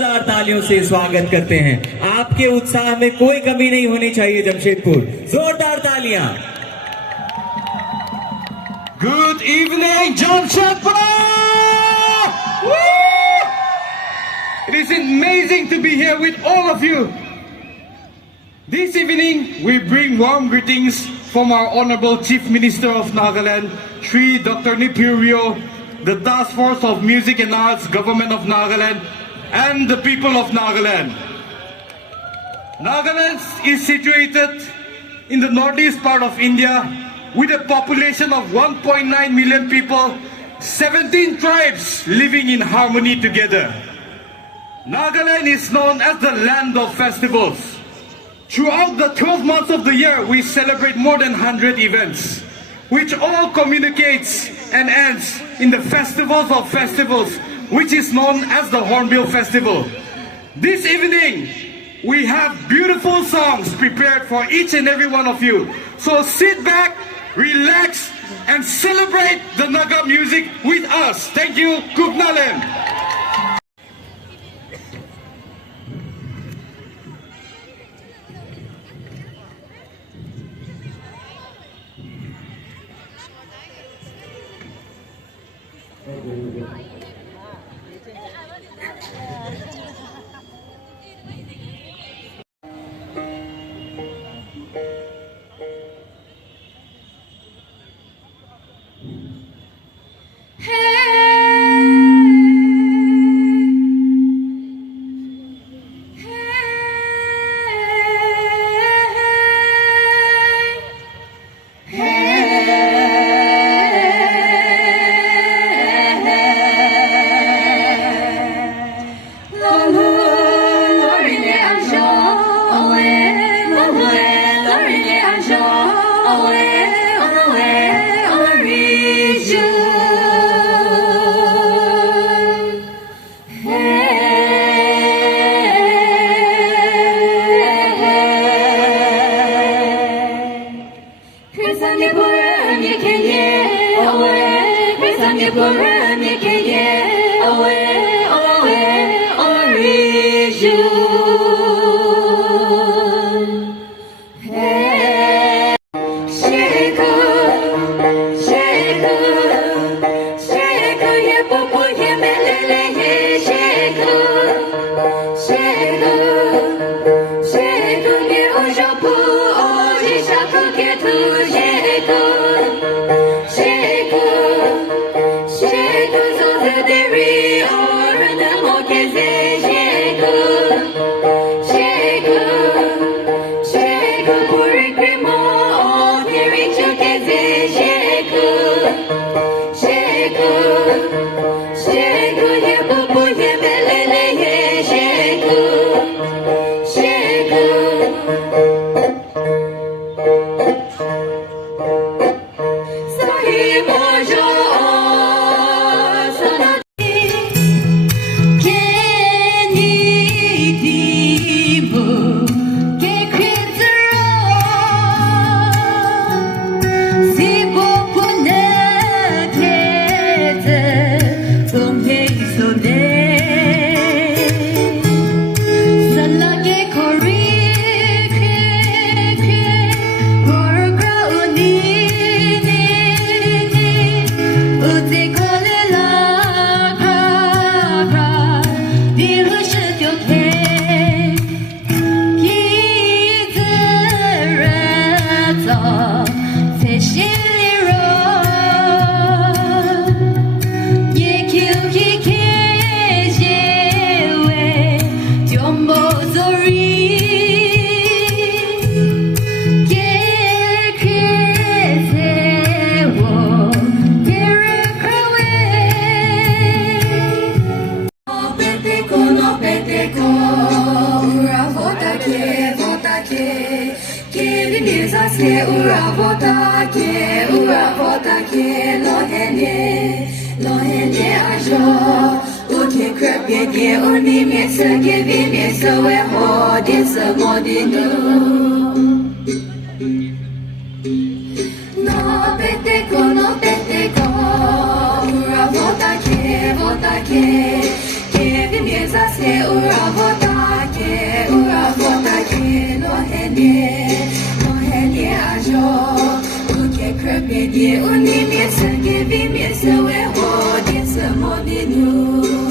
जोरदार तालियों से स्वागत करते हैं। आपके उत्साह में कोई कमी नहीं होनी चाहिए जमशेदपुर। जोरदार तालियां। Good evening, Jamshedpur! It is amazing to be here with all of you. This evening, we bring warm greetings from our Honorable Chief Minister of Nagaland, Shri Dr. Nipurio, the Task Force of Music and Arts, Government of Nagaland, and the people of Nagaland. Nagaland is situated in the northeast part of India with a population of 1.9 million people, 17 tribes living in harmony together. Nagaland is known as the land of festivals. Throughout the 12 months of the year, we celebrate more than 100 events, which all communicates and ends in the festivals of festivals, which is known as the Hornbill Festival. This evening, we have beautiful songs prepared for each and every one of you. So sit back, relax, and celebrate the Naga music with us. Thank you, Kubnalem. Vota que, que, que, se ura vota ke lo hene ajo uke krepe die uni mi se give mi se we ho die se mo ni nu